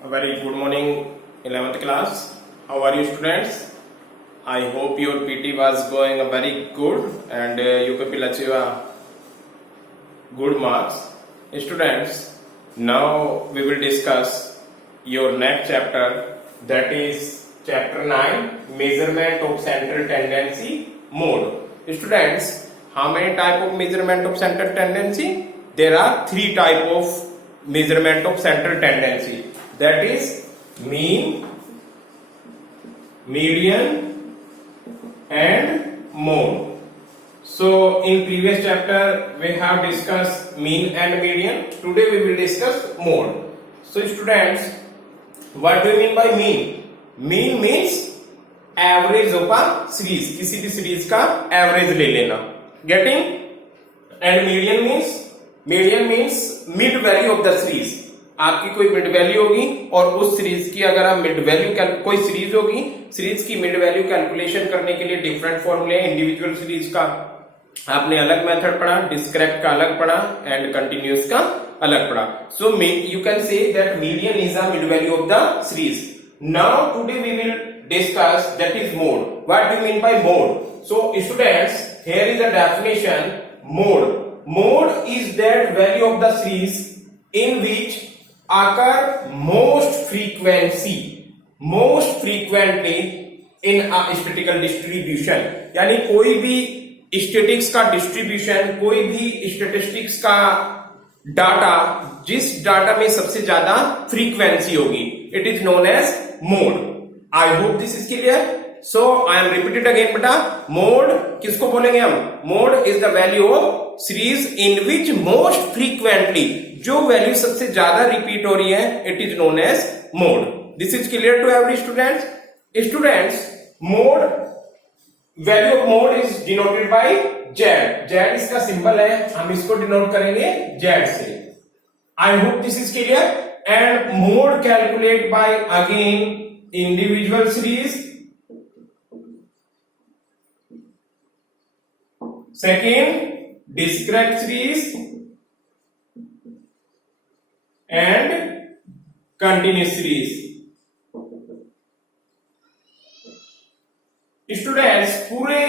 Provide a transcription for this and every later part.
A very good morning, 11th class. How are you, students? I hope your PT was going very good and you will achieve good marks. Students, now we will discuss your next chapter, that is chapter 9, measurement of central tendency mode. Students, how many type of measurement of central tendency? There are three type of measurement of central tendency, that is mean, median and mode. So in previous chapter we have discussed mean and median. Today we will discuss mode. So students, what do you mean by mean? Mean means average of a series, किसी भी series का average ले लेना, getting? And median means mid value of the series. आपकी कोई mid value होगी और उस सीरीज की अगर हम मिड वैल्यू कोई सीरीज होगी, सीरीज की मिड वैल्यू कैलकुलेशन करने के लिए डिफरेंट फॉर्मूले, इंडिविजुअल सीरीज का आपने अलग मेथड पढ़ा, डिस्क्रिप्ट का अलग पढ़ा एंड कंटिन्यूअस का अलग पढ़ा. So you can say that median is a mid value of the series. Now today we will discuss that is mode. What do you mean by mode? So students, here is a definition. Mode is that value of the series in which occur most frequently in a statistical distribution. यानी कोई भी statistics का distribution, कोई भी statistics का data जिस data में सबसे ज्यादा फ्रीक्वेंसी होगी, it is known as mode. I hope this is clear. So I am repeated again बेटा. मोड किसको बोलेंगे हम? Mode is the value of series in which most frequently, जो वैल्यू सबसे ज्यादा रिपीट हो रही है, it is known as mode. This is clear to every students. Students, mode, value of mode is denoted by Z. Z इसका symbol है, हम इसको डिनोट करेंगे जेड से. आई hope this is clear. And mode calculate bye again individual series. Second, discrete series and continuous series. Students, पूरे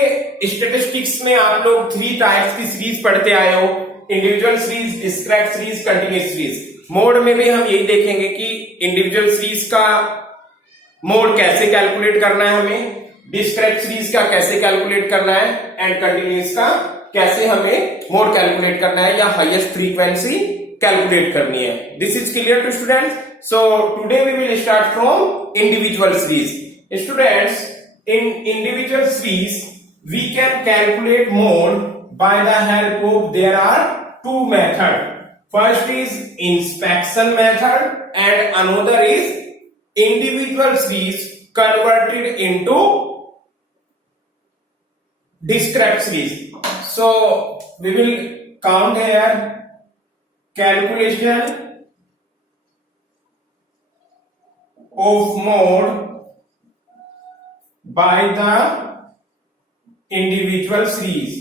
statistics में आप लोग थ्री टाइप्स की सीरीज पढ़ते आए हो: individual series, discrete series, continuous series. Mode में भी हम यही देखेंगे कि इंडिविजुअल सीरीज का मोड कैसे कैलकुलेट करना है हमें, डिस्क्रीट सीरीज का कैसे कैलकुलेट करना है एंड कंटिन्यूअस का कैसे हमें मोड कैलकुलेट करना है या हाईएस्ट फ्रीक्वेंसी कैलकुलेट करनी है. This is clear to students. So today we will start from individual series. Students, in individual series we can calculate mode by the help of, there are two methods. First is inspection method and another is individual series converted into discrete series. So we will count here: calculation of mode by the individual series.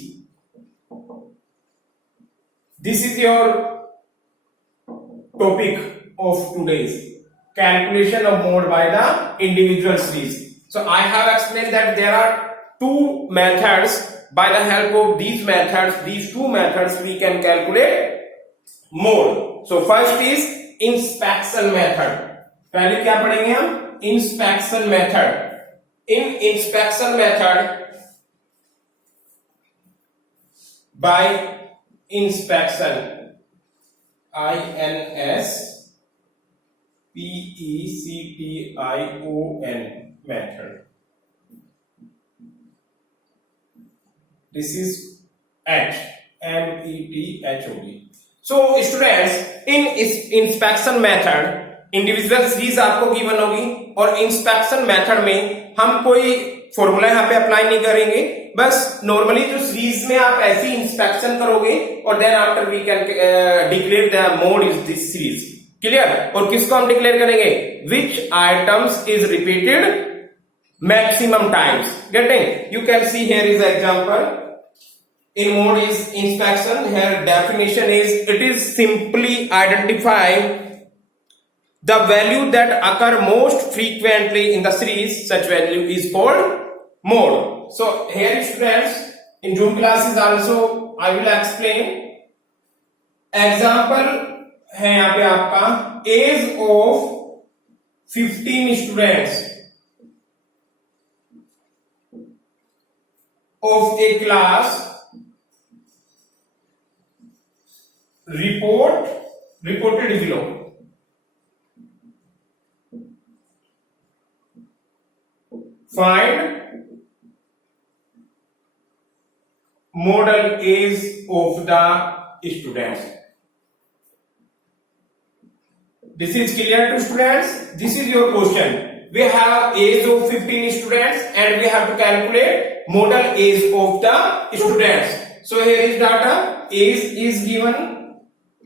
This is your topic of today's calculation of mode by the individual series. So I have explained that there are two methods. By the help of these two methods we can calculate mode. So first is inspection method. पहले क्या पढ़ेंगे हम? Inspection method. In inspection method, by inspection, INSPECTION method. This is METHOD. So students, in inspection method individual series आपको given होगी और inspection method में हम कोई फॉर्मूला यहाँ पे अप्लाई नहीं करेंगे. बस नॉर्मली जो सीरीज में आप ऐसी इंस्पेक्शन करोगे और then after we can declare the mode is this series. Clear? और किसको हम डिक्लेयर करेंगे? Which items is repeated maximum times. Getting? You can see here is example. In mode is inspection. Here definition is, it is simply identify the value that occur most frequently in the series, such value is called mode. So here students, in Zoom classes also I will explain. Example है यहाँ पे आपका age of 15 students of a class reported below. Find model age of the students. This is clear to students? This is your question. We have age of 15 students and we have to calculate model age of the students. So here is data. Age is given.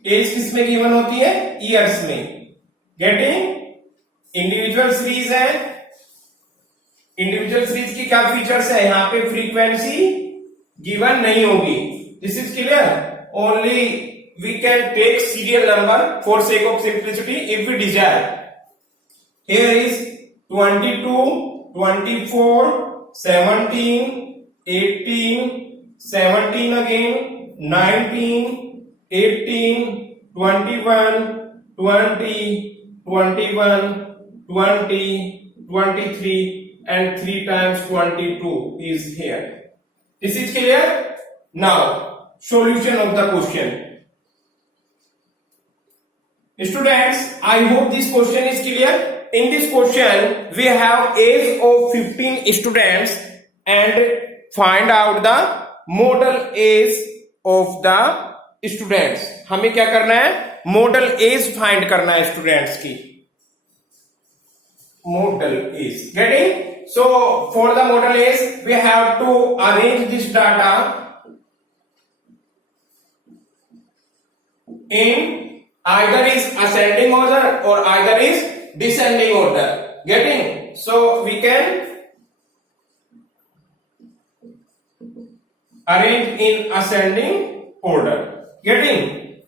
Age किसमें given होती है? Years में. Getting? Individual series है. Individual series की क्या features है? यहाँ पे फ्रीक्वेंसी गिवन नहीं होगी. This is clear. Only we can take serial number for sake of simplicity if we desire. Here is 22, 24, 17, 18, 17 again, 19, 18, 21, 20, 21, 20, 23, and 3 times 22 is here. This is clear? Now, solution of the question. Students, I hope this question is clear. In this question, we have age of 15 students and find out the model age of the students. हमें क्या करना है? Model age find करना है students की. Model age. Getting? So for the model age, we have to arrange this data in either is ascending order or either is descending order. Getting? So we can arrange in ascending order. Getting?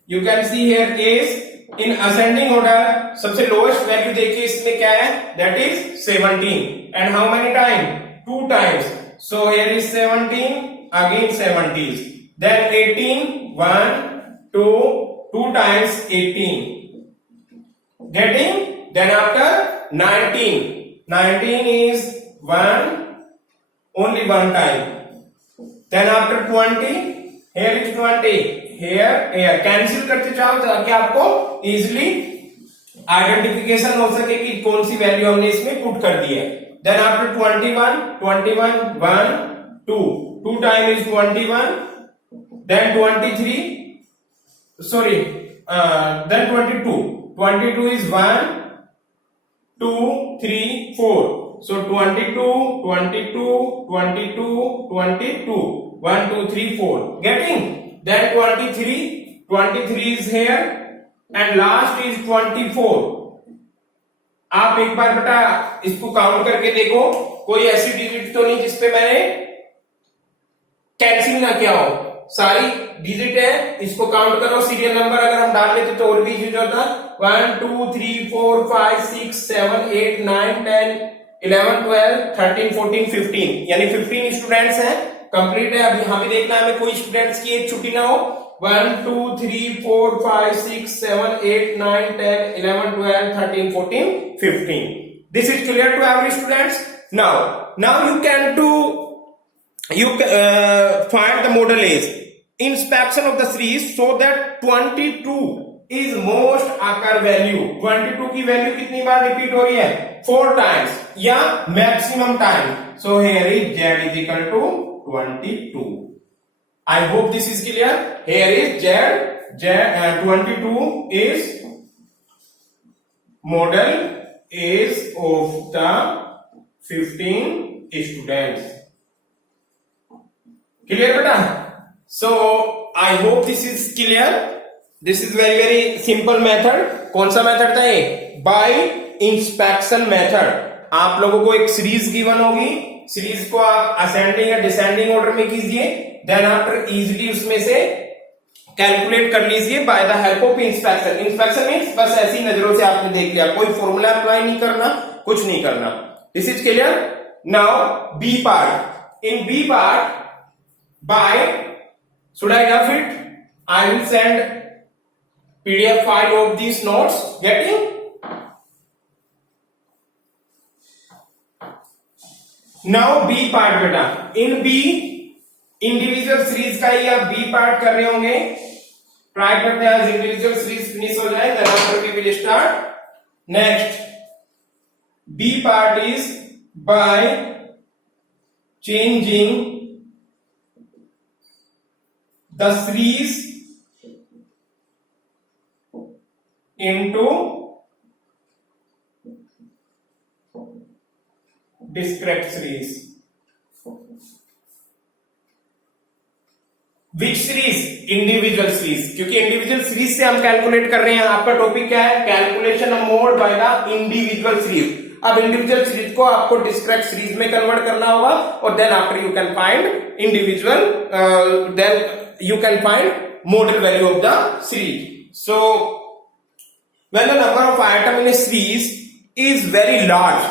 You can see here age in ascending order. सबसे lowest value देखिए इसमें क्या है? That is 17. And how many times? 2 times. So here is 17, again 70s. Then 18, 1, 2, 2 times 18. Getting? Then after 19. 19 is 1, only 1 time. Then after 20, here is 20. Here cancel करते जाओ ताकि आपको easily identification हो सके कि कौन सी वैल्यू हमने इसमें पुट कर दी है. Then after 21, 1, 2 time is 21. Then 23, sorry, then 22. 22 is 1, 2, 3, 4. So 22, 22, 22, 22. 1, 2, 3, 4. Getting? Then 23 is here and last is 24. आप एक बार बेटा इसको काउंट करके देखो, कोई ऐसी डिजिट तो नहीं जिसपे मैंने कैंसिल ना किया हो. सारी डिजिट है, इसको काउंट करो. सीरियल नंबर अगर हम डाल लेते तो और भी यूज होता. 1, 2, 3, 4, 5, 6, 7, 8, 9, 10, 11, 12, 13, 14, 15. यानी 15 स्टूडेंट्स हैं. कंप्लीट है. अब यहाँ पे देखना है हमें कोई स्टूडेंट्स की एक छुट्टी ना हो. 1, 2, 3, 4, 5, 6, 7, 8, 9, 10, 11, 12, 13, 14, 15. This is clear to every students. Now you can find the model age. Inspection of the series so that 22 is most occur value. 22 की वैल्यू कितनी बार रिपीट हो रही है? 4 times या maximum time. So here is Z is equal to 22. I hope this is clear. Here is Z 22 is model age of the 15 students. Clear beta? So I hope this is clear. This is very simple method. कौन सा method था ये? By inspection method. आप लोगों को एक series given होगी, series को आप असेंडिंग या डिसेंडिंग ऑर्डर में कीजिए. देन आफ्टर इजिली उसमें से कैलकुलेट कर लीजिए by the help of inspection. Inspection means बस ऐसी नजरों से आपने देख लिया, कोई फॉर्मूला अप्लाई नहीं करना, कुछ नहीं करना। This is clear. Now B part, in B part by should I rough it? I will send PDF file of these notes. Getting? Now B part बेटा, in B इंडिविजुअल सीरीज का ही आप B part कर रहे होंगे। Try करते हैं आज individual series finish हो जाए, then after we will start next. B part is by changing the series into discrete series. Which series? Individual series, क्योंकि इंडिविजुअल सीरीज से हम कैलकुलेट कर रहे हैं। आपका टॉपिक क्या है? Calculation of mode by the individual series. अब इंडिविजुअल सीरीज को आपको डिस्क्रीट सीरीज में कन्वर्ट करना होगा और then after you can find individual, then you can find modal value of the series. So when the number of item in a series is very large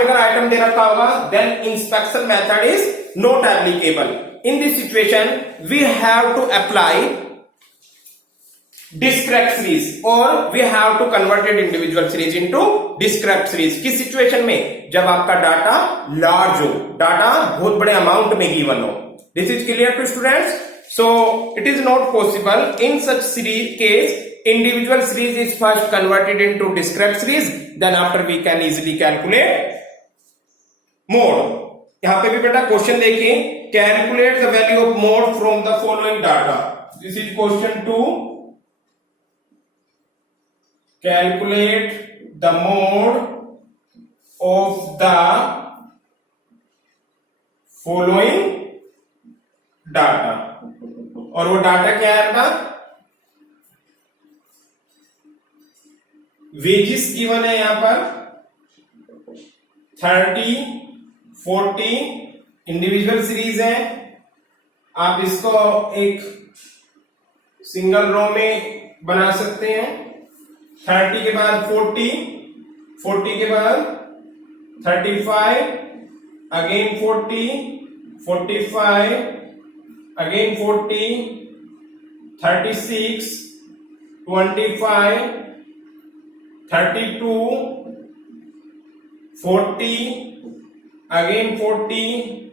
अगर item दे रखा होगा, then inspection method is not applicable. In this situation we have to apply discrete series or we have to convert it individual series into discrete series. किस situation में? जब आपका data large हो, data बहुत बड़े amount में given हो। This is clear to students? So it is not possible in such series case. Individual series is first converted into discrete series, then after we can easily calculate mode. यहां पे भी बेटा question देखिए, calculate the value of mode from the following data. This is question 2. Calculate the mode of the following data. और वो data क्या है आपका? वेजेस गिवन है यहां पर 30, 40 इंडिविजुअल सीरीज है। आप इसको एक सिंगल रो में बना सकते हैं। 30 के बाद 40, 40 के बाद 35, again 40, 45, again 40, 36, 25, 32, 40, again 40,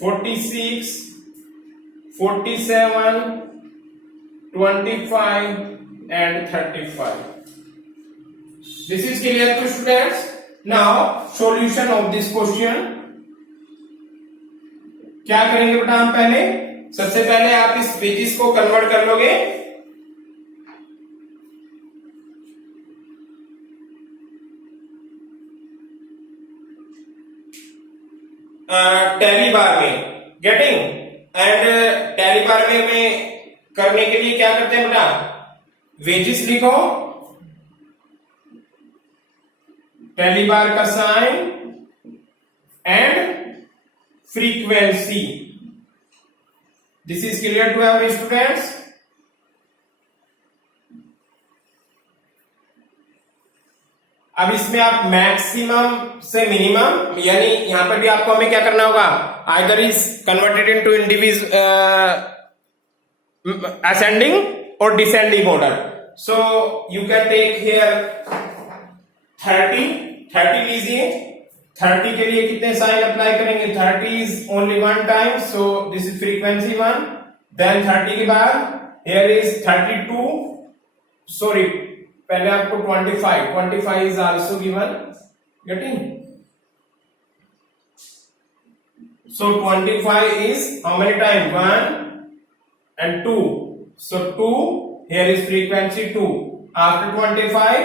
46, 47, 25 and 35. This is clear to students? Now solution of this question. क्या करेंगे बेटा हम? पहले सबसे पहले आप इस वेजेस को कन्वर्ट कर लोगे टैली बार में, गेटिंग, एंड टैली बार में करने के लिए क्या करते हैं बेटा? वेजेस लिखो, टैली बार का sign and frequency. This is clear to every students? अब इसमें आप मैक्सिमम से मिनिमम, यानी यहां पर भी आपको हमें क्या करना होगा? Either is converted into ascending और descending order. So you can take here 30 लीजिए। 30 के लिए कितने साइन अप्लाई करेंगे? 30 is only one time, so this is frequency 1। Then 30 के बाद हियर इज 32, सॉरी पहले आपको 25 is also given, getting? So 25 is how many time? 1 and 2, so 2, here is frequency 2. After 25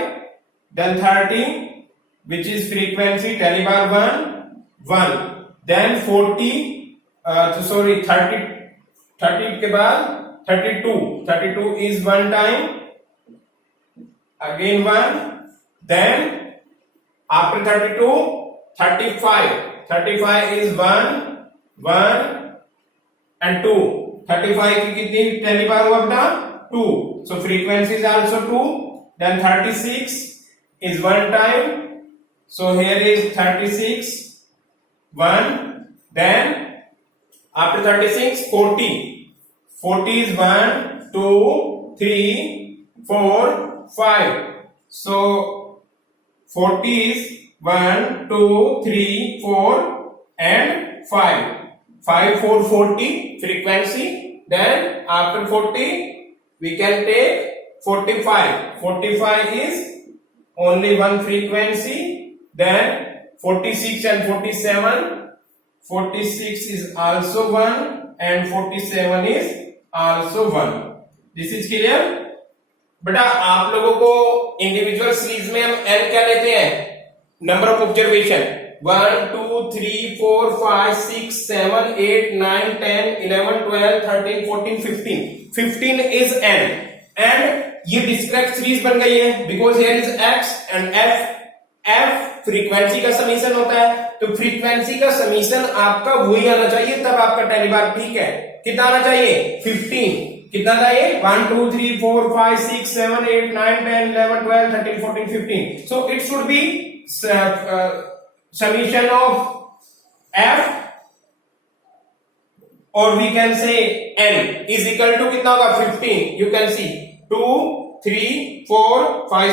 then 30, which is frequency tally bar 1, then 40, sorry 30 के बाद 32 is one time, again 1, then after 32 35 is 1 and 2, 35 की कितनी पहली बार हुआ बेटा 2, so frequency is also 2. Then 36 is one time, so here is 36 1. Then after 36 40 is 1 2 3 4 5, so 40 is 1 2 3 4 and 5 4 40 frequency. Then after 40 we can take 45 is only one frequency. Then 46 and 46 is also 1 and 47 is also 1. This is clear? बेटा आप लोगों को individual series में हम n क्या लेते हैं, number of observation 1 2 3 4 5 6 7 8 9 10 11 12 13 14 15 is n, and ये डिस्क्रीट सीरीज बन गई है because here is x and f frequency का समीशन होता है, तो फ्रीक्वेंसी का समीशन आपका वही आना चाहिए, तब आपका टेली बार ठीक है। कितना आना चाहिए 15, कितना चाहिए 1 2 3 4 5 6 7 8 9 10 11 12 13 14 15, so it should be summation of f or we can say n is equal to कितना होगा 15, you can see 2 3 4 5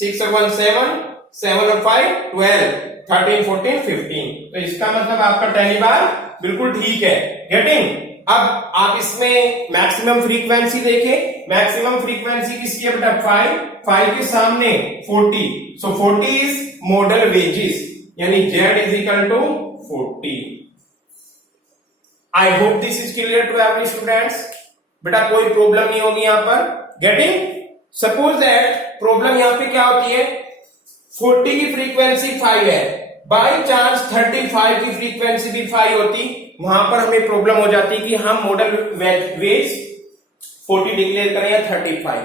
6 और 1 7 और 5 12 13 14 15, तो इसका मतलब आपका टेली बार बिल्कुल ठीक है। गेटिंग? अब आप इसमें मैक्सिमम फ्रीक्वेंसी देखें, मैक्सिमम फ्रीक्वेंसी किसकी है बेटा 5 के सामने 40, सो 40 इज मॉडल वेजेस, यानी z is equal to 40। I hope this is clear to every students. बेटा कोई प्रॉब्लम नहीं होगी यहां पर। गेटिंग? सपोज दैट प्रॉब्लम यहां पे क्या होती है, 40 की फ्रीक्वेंसी 5 है, बाई चांस 35 की फ्रीक्वेंसी भी 5 होती, वहां पर हमें प्रॉब्लम हो जाती कि हम मॉडल वेज 40 डिक्लेयर करें या 35।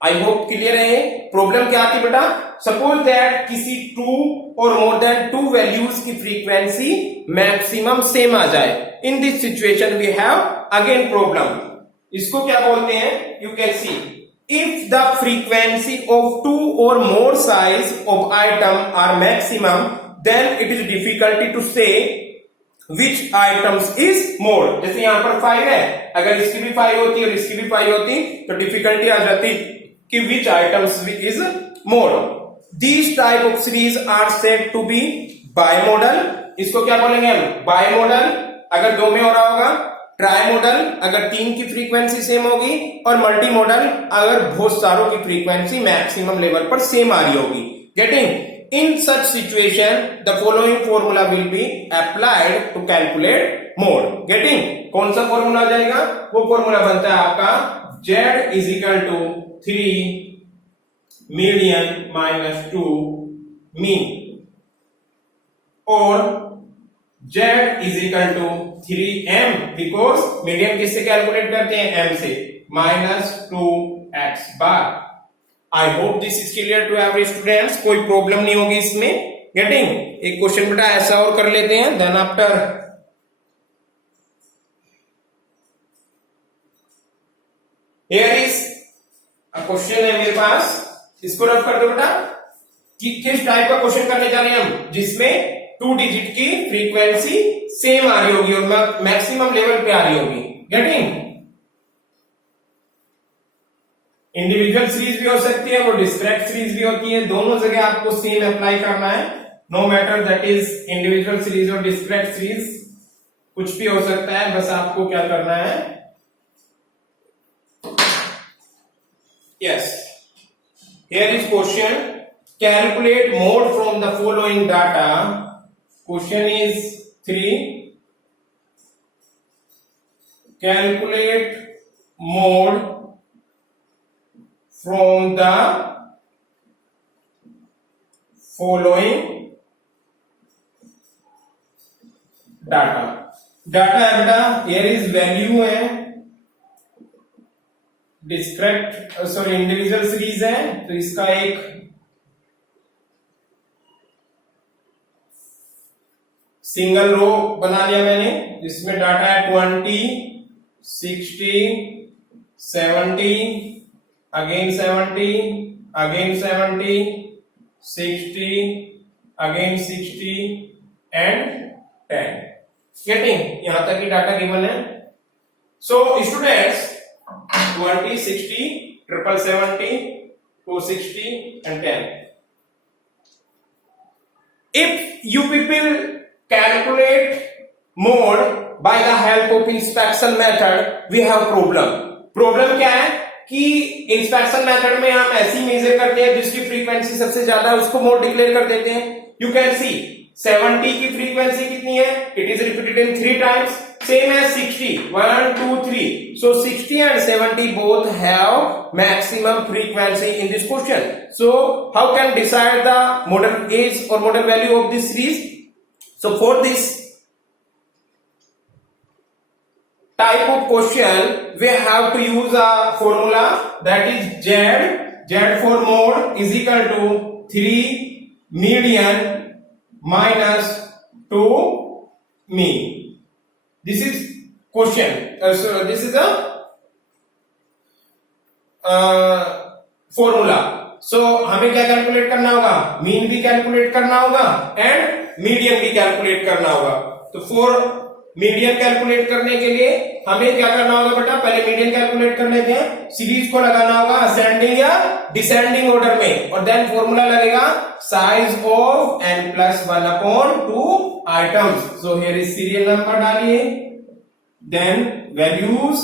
आई होप क्लियर है। प्रॉब्लम क्या आती बेटा, सपोज दैट किसी 2 और मोर देन 2 वैल्यूज की फ्रीक्वेंसी मैक्सिमम सेम आ जाए। In this situation we have again problem, इसको क्या बोलते हैं, you can see if the frequency of 2 or more size of item are maximum, then it is difficulty to say which items is more। जैसे यहां पर 5 है, अगर इसकी भी 5 होती और इसकी भी 5 होती तो डिफिकल्टी आ जाती कि which items is more। These type of series are said to be bimodal। इसको क्या बोलेंगे हम, बाइमोडल अगर 2 में हो रहा होगा, ट्राई मॉडल अगर 3 की फ्रीक्वेंसी सेम होगी, और मल्टी मॉडल अगर बहुत सारों की फ्रीक्वेंसी मैक्सिमम लेवल पर सेम आ रही होगी। Getting? In such situation the following formula will be applied to calculate mode. Getting? कौन सा फॉर्मूला आ जाएगा, वो फॉर्मूला बनता है आपका z is equal to 3 median minus 2 mean, और z is equal to 3m, because median किससे कैलकुलेट करते हैं, m से, minus 2x bar. I hope this is clear to every students, कोई प्रॉब्लम नहीं होगी इसमें। गेटिंग? एक क्वेश्चन बेटा ऐसा और कर लेते हैं, then after here is a question है मेरे पास, इसको रफ कर दो बेटा कि किस टाइप का क्वेश्चन करने जा रहे हैं हम, जिसमें 2 डिजिट की फ्रीक्वेंसी सेम आ रही होगी और मैक्सिमम लेवल पे आ रही होगी। गेटिंग? इंडिविजुअल सीरीज भी हो सकती है, वो डिस्क्रीट सीरीज भी होती है, दोनों जगह आपको सेम अप्लाई करना है, no matter that is individual series और डिस्क्रीट सीरीज, कुछ भी हो सकता है, बस आपको क्या करना है, yes here is question, calculate mode from the following data. Question is 3. Calculate mode from the following data। Data है बेटा, here is value है, डिस्क्रीट सॉरी इंडिविजुअल सीरीज है, तो इसका एक सिंगल रो बना लिया मैंने, जिसमें डाटा है 20, 60, 70, again 70, again 70, 60, again 60 and 10। Getting? यहां तक की डाटा गिवन है। So students 20, 60, 770, 260 and 10. If you people calculate mode by the help of inspection method, we have problem. Problem क्या है कि इंस्पेक्शन मेथड में हम ऐसी मेजर करते हैं जिसकी फ्रीक्वेंसी सबसे ज्यादा है, उसको मोड डिक्लेयर कर देते हैं। यू कैन सी 70 की फ्रीक्वेंसी कितनी है? It is repeated in 3 times, same as 60, 1, 2, 3. So 60 and 70 both have maximum frequency in this question. So how can decide the model age or model value of this series? So for this type of question, we have to use a formula, that is Z for mode is equal to 3 median minus 2 mean. This is question. So this is a formula. So हमें क्या calculate करना होगा? Mean भी calculate करना होगा and median भी calculate करना होगा। तो फॉर मीडियन कैलकुलेट करने के लिए हमें क्या करना होगा बेटा? पहले मीडियन कैलकुलेट कर लेते हैं। सीरीज को लगाना होगा असेंडिंग या डिसेंडिंग ऑर्डर में, और देन फॉर्मूला लगेगा size of n+1/2 items. So here is serial number डालिए, then values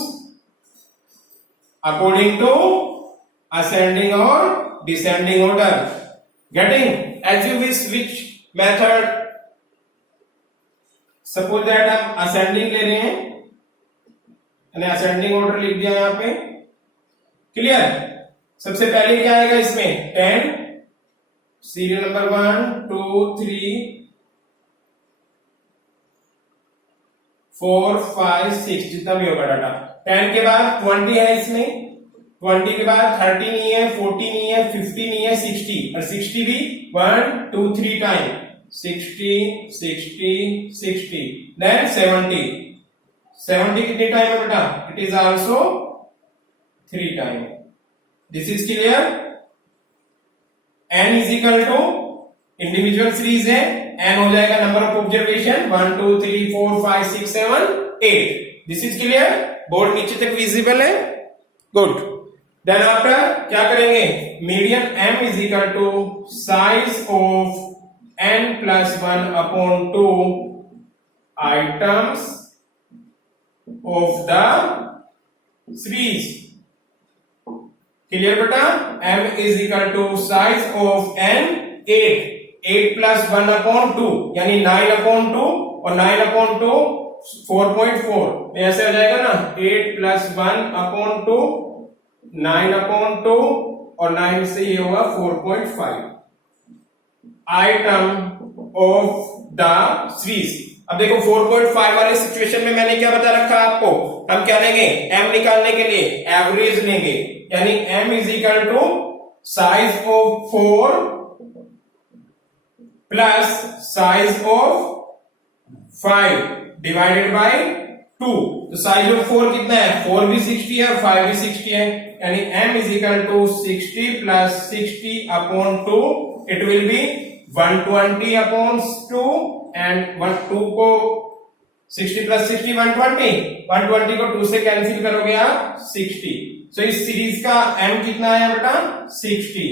according to ascending और descending order. Getting? As you wish which method. Suppose that हम असेंडिंग ले रहे हैं, मैंने असेंडिंग ऑर्डर लिख दिया यहां पे। क्लियर? सबसे पहले क्या आएगा इसमें? 10, सीरियल नंबर 1, 2, 3, 4, 5, 6 जितना भी होगा डाटा। 10 के बाद 20 है इसमें, 20 के बाद 30 नहीं है, 40 नहीं है, 50 नहीं है, 60, और 60 भी 1, 2, 3 टाइम, 60, 60, 60, देन 70। 70 कितनी टाइम है बेटा? It is also 3 time. This is clear? n is equal to individual series है, n हो जाएगा number of observation 1, 2, 3, 4, 5, 6, 7, 8। This is clear? Board नीचे तक विजिबल है? गुड। देन आफ्टर क्या करेंगे? Median m is equal to size of n+1/2 items of the series. Clear बेटा? m is equal to size of n 8+1/2 यानी 9/2, और 9/2 4.4, ऐसे हो जाएगा ना, 8+1/2 9/2, और 9 से ये होगा 4.5 आइटम ऑफ द सीरीज। अब देखो 4.5 वाले सिचुएशन में मैंने क्या बता रखा आपको? हम क्या लेंगे? m निकालने के लिए एवरेज लेंगे, यानी m is equal to size of 4 plus size of 5 divided by 2। तो साइज ऑफ 4 कितना है? 4 भी 60 है और 5 भी 60 है, यानी m is equal to 60 plus 60/2, it will be 120/2, and 2 को 60 प्लस 60 120, 120 को 2 से कैंसिल करोगे आप 60। सो इस सीरीज का m कितना है बेटा? 60।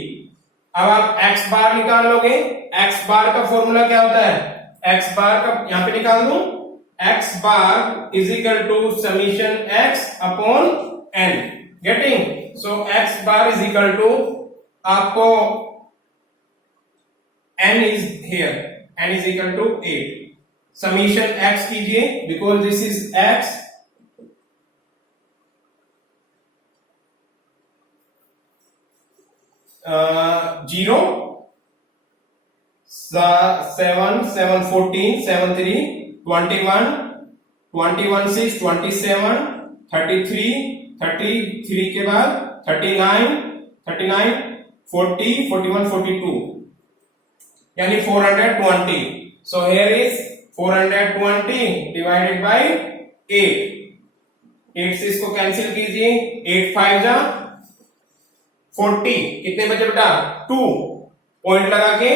अब आप x बार निकाल लोगे। x बार का फॉर्मूला क्या होता है? x बार का यहां पे निकाल दूं, x bar is equal to summation x upon n। Getting? So x bar is equal to आपको n is here, n is equal to 8। Summation x कीजिए, because this is x, zero 7, 7, 14, 7, 3, 21, 21, 6, 27, 33, 33 के बाद 39, 39, 40, 41, 42, यानी 420। So here is 420 divided by 8 से इसको cancel कीजिए, 8 5 जा 40, कितने बचे बेटा 2, पॉइंट लगा के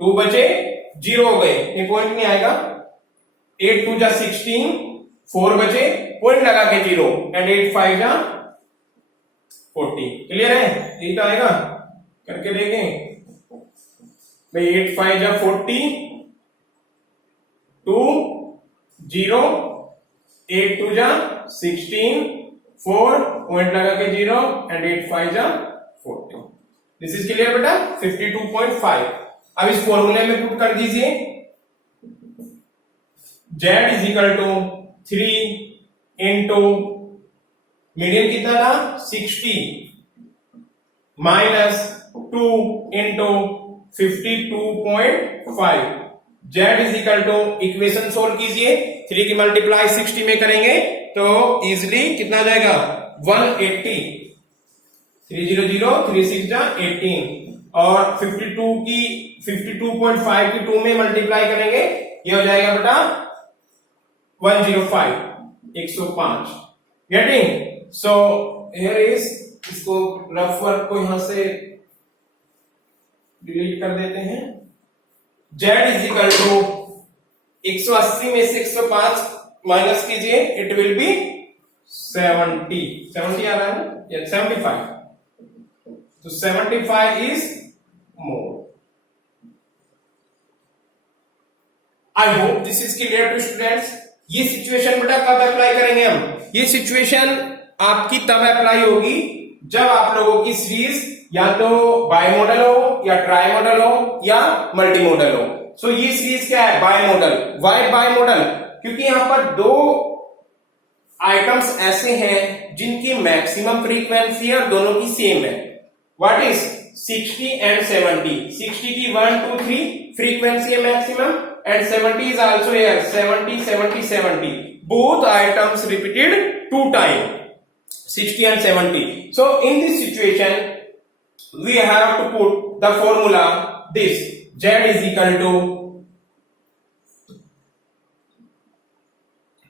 2 बचे 0 हो गए, ये पॉइंट नहीं आएगा, 8 2 जा 16, 4 बचे पॉइंट लगा के 0 एंड 8 5 जा 40, क्लियर है, यही तो आएगा, करके देखें भाई, 8 5 जा 40, 2 0, 8 2 जा 16, 4 पॉइंट लगा के 0 एंड 8 5 जा 40। दिस इज क्लियर बेटा, 52.5। अब इस फॉर्मूले में पुट कर दीजिए, z is equal to 3 into median कितना था 60 minus 2 into 52.5, z is equal to, equation solve कीजिए, 3 की मल्टीप्लाई 60 में करेंगे तो इजिली कितना आ जाएगा 180, 300 3 6 जा 18 और 52 की 52.5 की 2 में मल्टीप्लाई करेंगे, ये हो जाएगा बेटा 105, 105। गेटिंग? सो हियर इज, इसको रफ वर्क को यहां से डिलीट कर देते हैं, z इज इक्वल टू 180 में से 105 माइनस कीजिए, इट विल बी 70 आ रहा है ना, या 75, तो 75 is more. I hope this is clear to students. ये सिचुएशन बेटा कब अप्लाई करेंगे हम, ये सिचुएशन आपकी तब अप्लाई होगी जब आप लोगों की सीरीज या तो बाई मॉडल हो या ट्राई मॉडल हो या मल्टी मॉडल हो। सो ये सीरीज क्या है, bimodal. Why bimodal? क्योंकि यहां पर दो आइटम्स ऐसे हैं जिनकी मैक्सिमम फ्रीक्वेंसी है और दोनों की सेम है। What is 60 and 70? 60 की 1 2 3 फ्रीक्वेंसी है maximum and 70 is also here, 70 70 70, both items repeated 2 times, 60 and 70. So in this situation we have to put the formula this, z is equal to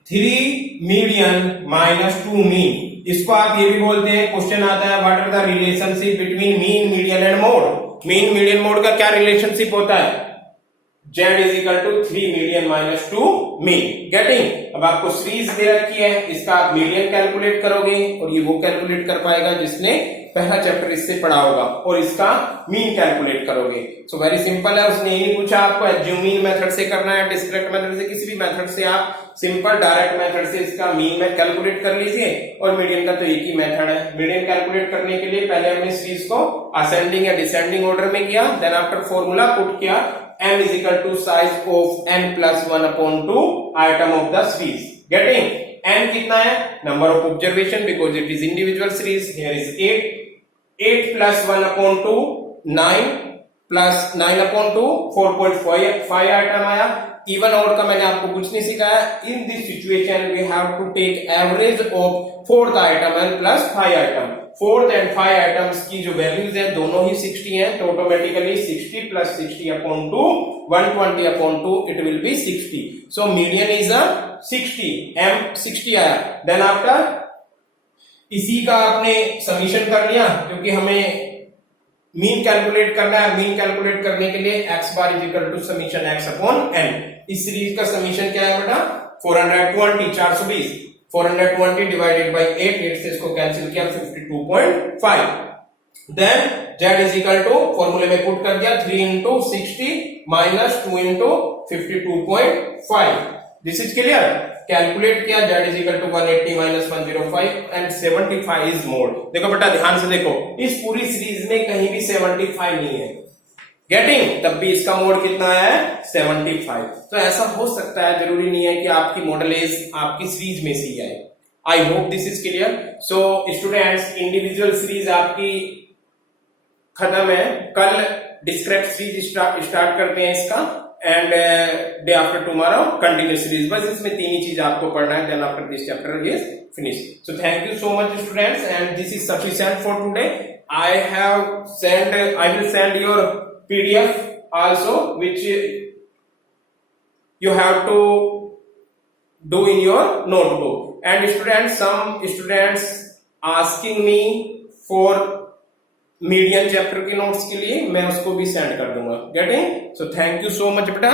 3 median minus 2 mean। इसको आप ये भी बोलते हैं, question आता है what are the relationship between mean median and mode. Mean median mode का क्या रिलेशनशिप होता है, z is equal to 3 median minus 2 mean। Getting? अब आपको सीरीज दे रखी है, इसका आप मीडियन कैलकुलेट करोगे और ये वो कैलकुलेट कर पाएगा जिसने पहला चैप्टर इससे पढ़ा होगा, और इसका मीन कैलकुलेट करोगे। सो वेरी सिंपल है, उसने यही पूछा आपको एज्यूम मीन मेथड से करना है, डिस्क्रीट मेथड से, किसी भी मेथड से आप सिंपल डायरेक्ट मेथड से इसका मीन में कैलकुलेट कर लीजिए, और मीडियन का तो एक ही मेथड है। मीडियन कैलकुलेट करने के लिए पहले हमने सीरीज को असेंडिंग या डिसेंडिंग ऑर्डर में किया, देन आफ्टर फॉर्मूला पुट किया m is equal to size of n plus 1 upon 2 item of the series। Getting? n कितना है, number of observation because it is individual series, here is 8 plus 1 upon 2 9 plus 9 upon 2 4.5 item आया। Even और का मैंने आपको कुछ नहीं सिखाया। In this situation we have to take average of fourth item and plus 5 item. Fourth and 5 items की जो वैल्यूज है दोनों ही 60 हैं, तो automatically 60 plus 60 upon 2 120 upon 2 it will be 60। So median is a 60, m 60 आया। देन आफ्टर इसी का आपने समीशन कर लिया, क्योंकि हमें मीन कैलकुलेट करना है। मीन कैलकुलेट करने के लिए x bar is equal to summation x upon n। इस सीरीज का समीशन क्या है बेटा, 420 420 420 डिवाइडेड बाय 8 से इसको कैंसिल किया 52.5। Then z is equal to फॉर्मूले में पुट कर दिया 3 into 60 minus 2 into 52.5। This is clear. Calculate किया, z is equal to 180 minus 105 and 75 is mode. देखो बेटा ध्यान से देखो, इस पूरी सीरीज में कहीं भी 75 नहीं है। गेटिंग? तब भी इसका मोड कितना है 75। तो ऐसा हो सकता है, जरूरी नहीं है कि आपकी मॉडल एज आपकी सीरीज में से ही आए। आई hope this is clear. So students, individual series आपकी खत्म है, कल डिस्क्रीट सीरीज स्टार्ट करते हैं इसका, and day after tomorrow continue series. बस इसमें 3 ही चीज आपको पढ़ना है, then after this chapter is finish. So thank you so much students, and this is sufficient for today. I will send your PDF also, which you have to do in your notebook. And students, some students asking me for median chapter के notes के लिए, मैं उसको भी send कर दूंगा. Getting? So thank you so much बेटा.